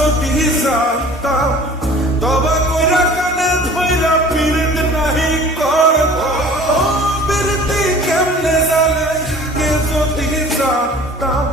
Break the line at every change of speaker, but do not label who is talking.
যদি জানতাম তবা কইরা কানে ধইরা পিরিত নাহি করব পিরিতি কেমনে জানে কে যদি জানতাম